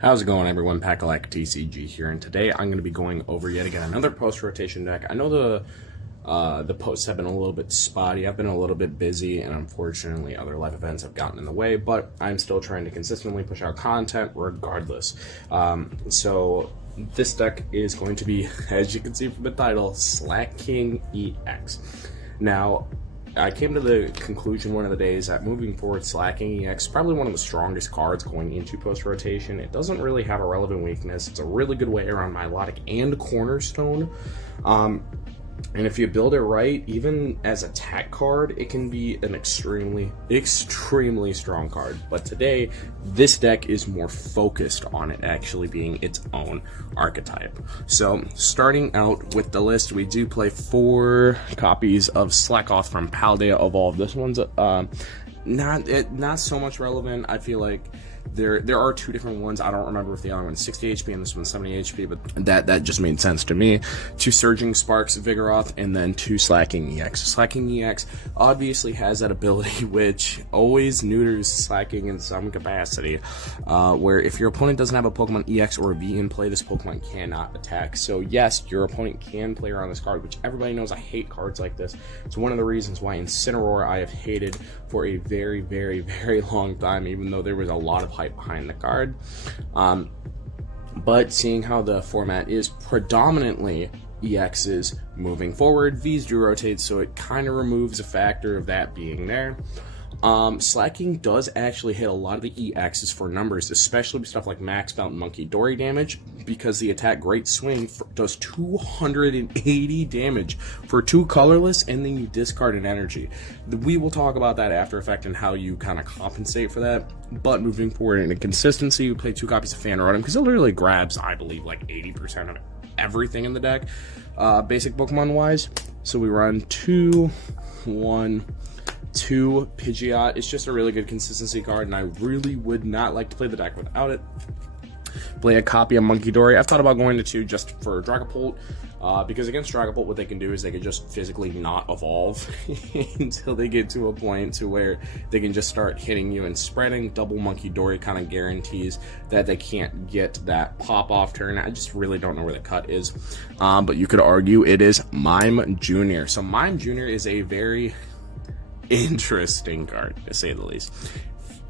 How's it going, everyone? Pakalak TCG here, and today I'm going to be going over yet again another post-rotation deck. I know the posts have been a little bit spotty. I've been a little bit busy, and unfortunately other life events have gotten in the way, but I'm still trying to consistently push out content regardless. So this deck is going to be, as you can see from the title, Slaking EX. Now, I came to the conclusion one of the days that moving forward, Slaking EX is probably one of the strongest cards going into post-rotation. It doesn't really have a relevant weakness. It's a really good way around Milotic and Cornerstone. And if you build it right, even as a tech card, it can be an extremely strong card. But today, this deck is more focused on it actually being its own archetype. So, starting out with the list, we do play 4 copies of Slakoth from PAL Evolve. This one's not so much relevant. I feel like there are 2 different ones. I don't remember if the other one's 60 HP and this one's 70 HP, but that just made sense to me. 2 Surging Sparks Vigoroth, and then 2 Slaking EX. Slaking EX obviously has that ability which always neuters Slaking in some capacity, where if your opponent doesn't have a Pokemon EX or a V in play, this Pokemon cannot attack. So yes, your opponent can play around this card, which everybody knows I hate cards like this. It's one of the reasons why Incineroar I have hated for a very, very, very long time, even though there was a lot of hype behind the card. But seeing how the format is predominantly EXs moving forward, Vs do rotate, so it kind of removes a factor of that being there. Slaking does actually hit a lot of the EXs for numbers, especially with stuff like Max Belt and Munkidori damage, because the attack Great Swing does 280 damage for 2 colorless, and then you discard an energy. We will talk about that after effect and how you kind of compensate for that. But moving forward in a consistency, you play 2 copies of Fan Rotom, because it literally grabs, I believe, like 80% of everything in the deck, basic Pokemon wise. So we run 2, 1, 2 Pidgeot. It's just a really good consistency card, and I really would not like to play the deck without it. Play a copy of Munkidori. I've thought about going to 2 just for Dragapult, because against Dragapult, what they can do is they can just physically not evolve until they get to a point to where they can just start hitting you and spreading. Double Munkidori kind of guarantees that they can't get that pop-off turn. I just really don't know where the cut is, but you could argue it is Mime Jr. So Mime Jr. is a very interesting card, to say the least.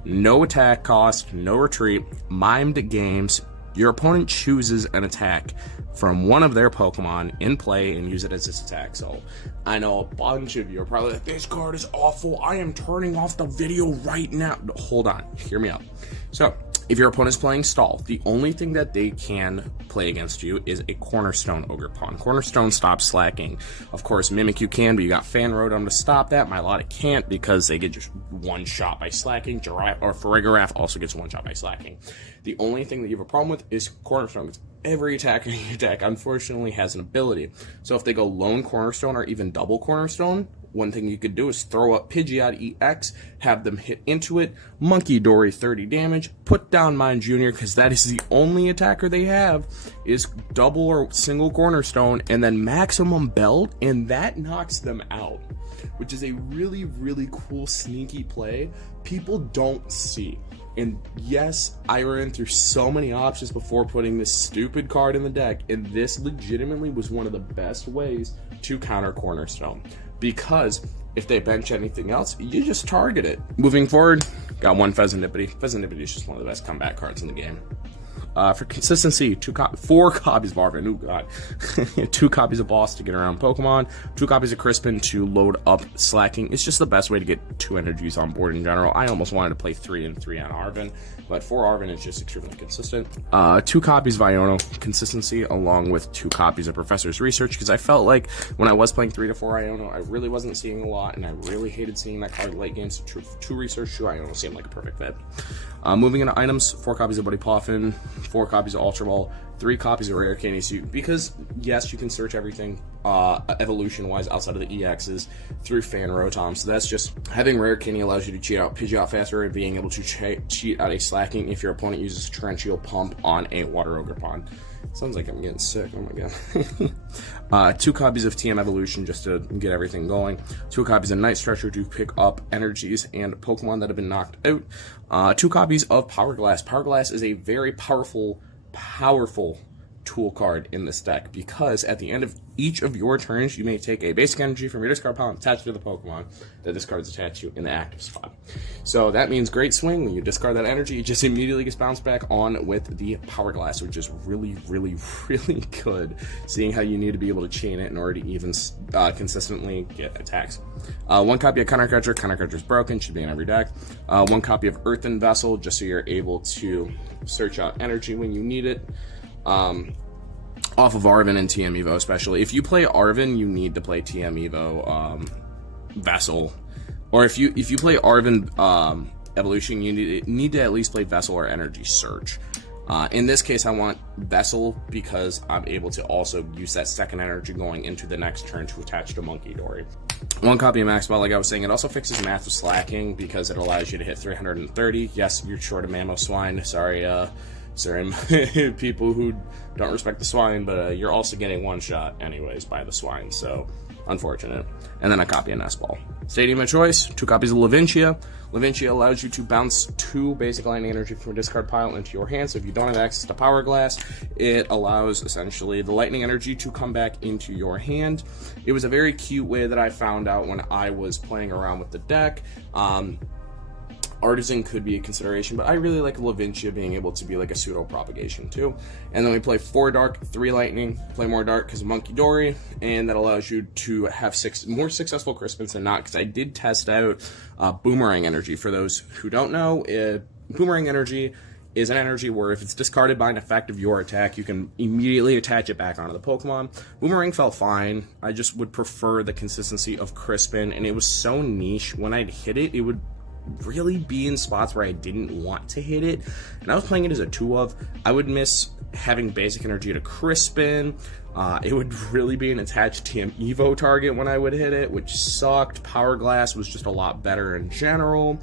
No attack cost, no retreat, mimed games. Your opponent chooses an attack from one of their Pokemon in play and use it as its attack. So I know a bunch of you are probably like, this card is awful, I am turning off the video right now. Hold on, hear me out. So if your opponent is playing Stall, the only thing that they can play against you is a Cornerstone Ogerpon. Cornerstone stops Slaking. Of course, Mimikyu can, but you got Fan Rotom to stop that. Milotic can't because they get just one shot by Slaking. Vigoroth also gets one shot by Slaking. The only thing that you have a problem with is Cornerstone, because every attacker in your deck, unfortunately, has an ability. So if they go lone Cornerstone or even double Cornerstone, one thing you could do is throw up Pidgeot EX, have them hit into it, Munkidori 30 damage, put down Mime Jr., because that is the only attacker they have, is double or single Cornerstone, and then Maximum Belt, and that knocks them out, which is a really, really cool, sneaky play people don't see. And yes, I ran through so many options before putting this stupid card in the deck, and this legitimately was one of the best ways to counter Cornerstone. Because if they bench anything else, you just target it. Moving forward, got 1 Fezandipiti. Fezandipiti is just one of the best comeback cards in the game. For consistency, 4 copies of Arven. Oh god. 2 copies of Boss to get around Pokemon. 2 copies of Crispin to load up Slaking. It's just the best way to get 2 energies on board in general. I almost wanted to play 3 and 3 on Arven, but for Arven, it's just extremely consistent. 2 copies of Iono consistency, along with 2 copies of Professor's Research, because I felt like when I was playing 3 to 4 Iono, I really wasn't seeing a lot, and I really hated seeing that card late game. So 2 Research, 2 Iono seemed like a perfect fit. Moving into items, 4 copies of Buddy Poffin, 4 copies of Ultra Ball, 3 copies of Rare Candy SVI, because yes, you can search everything evolution-wise outside of the EXs through Fan Rotom. So that's just having Rare Candy allows you to cheat out Pidgeot faster and being able to cheat out a Slaking if your opponent uses Torrential Pump on a Water Ogerpon. Sounds like I'm getting sick. Oh my god. 2 copies of TM Evolution just to get everything going. 2 copies of Night Stretcher to pick up energies and Pokemon that have been knocked out. 2 copies of Powerglass. Powerglass is a very powerful tool card in this deck, because at the end of each of your turns, you may take a basic energy from your discard pile and attach it to the Pokemon that this card is attached to in the active spot. So that means great swing. When you discard that energy, it just immediately gets bounced back on with the Powerglass, which is really good, seeing how you need to be able to chain it in order to even consistently get attacks. 1 copy of Counter Catcher. Counter Catcher's broken, should be in every deck. 1 copy of Earthen Vessel, just so you're able to search out energy when you need it. Off of Arven and TM Evo, especially. If you play Arven, you need to play TM Evo Vessel. Or if you play Arven Evolution, you need to at least play Vessel or Energy Search. In this case, I want Vessel because I'm able to also use that second energy going into the next turn to attach to Munkidori. 1 copy of Maximum Belt, like I was saying. It also fixes math with Slaking because it allows you to hit 330. Yes, you're short of Mammo Swine. Sorry, people who don't respect the swine, but you're also getting 1 shot anyways by the swine, so unfortunate. And then a copy of Nest Ball. Stadium of choice, 2 copies of Levincia. Levincia allows you to bounce 2 basic lightning energy from a discard pile into your hand, so if you don't have access to Powerglass, it allows essentially the lightning energy to come back into your hand. It was a very cute way that I found out when I was playing around with the deck. Artisan could be a consideration, but I really like Levincia being able to be like a pseudo propagation too. And then we play 4 dark, 3 lightning, play more dark because of Munkidori, and that allows you to have 6 more successful Crispins than not, because I did test out Boomerang Energy. For those who don't know, Boomerang Energy is an energy where if it's discarded by an effect of your attack, you can immediately attach it back onto the Pokemon. Boomerang felt fine. I just would prefer the consistency of Crispin, and it was so niche. When I'd hit it, it would really be in spots where I didn't want to hit it, and I was playing it as a 2-of. I would miss having basic energy to Crispin. It would really be an attached TM Evo target when I would hit it, which sucked. Powerglass was just a lot better in general,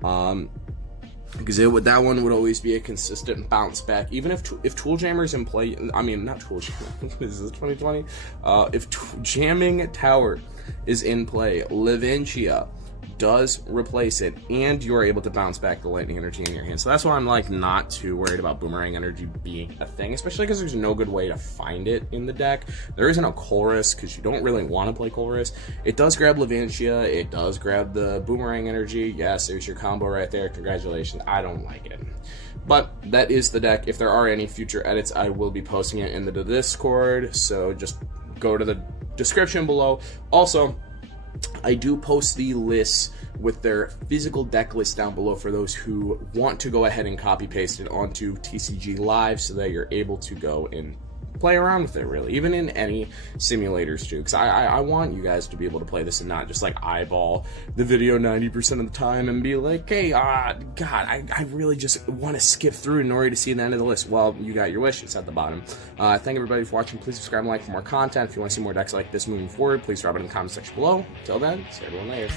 because that one would always be a consistent bounce back, even if Tool Jammer's in play. I mean, not Tool Jammer. Is this 2020? If Jamming Tower is in play, Levincia does replace it, and you're able to bounce back the lightning energy in your hand. So that's why I'm like not too worried about Boomerang Energy being a thing, especially because there's no good way to find it in the deck. There isn't a Chorus because you don't really want to play Chorus. It does grab Levincia, it does grab the Boomerang Energy. Yes, there's your combo right there. Congratulations. I don't like it, but that is the deck. If there are any future edits, I will be posting it in the Discord, so just go to the description below. Also, I do post the lists with their physical deck list down below for those who want to go ahead and copy paste it onto TCG Live, so that you're able to go and play around with it, really, even in any simulators too, because I want you guys to be able to play this and not just like eyeball the video 90% of the time and be like, hey, God, I really just want to skip through in order to see the end of the list. Well, you got your wish. It's at the bottom. Thank everybody for watching. Please subscribe and like for more content. If you want to see more decks like this moving forward, please drop it in the comment section below. Till then, see everyone later.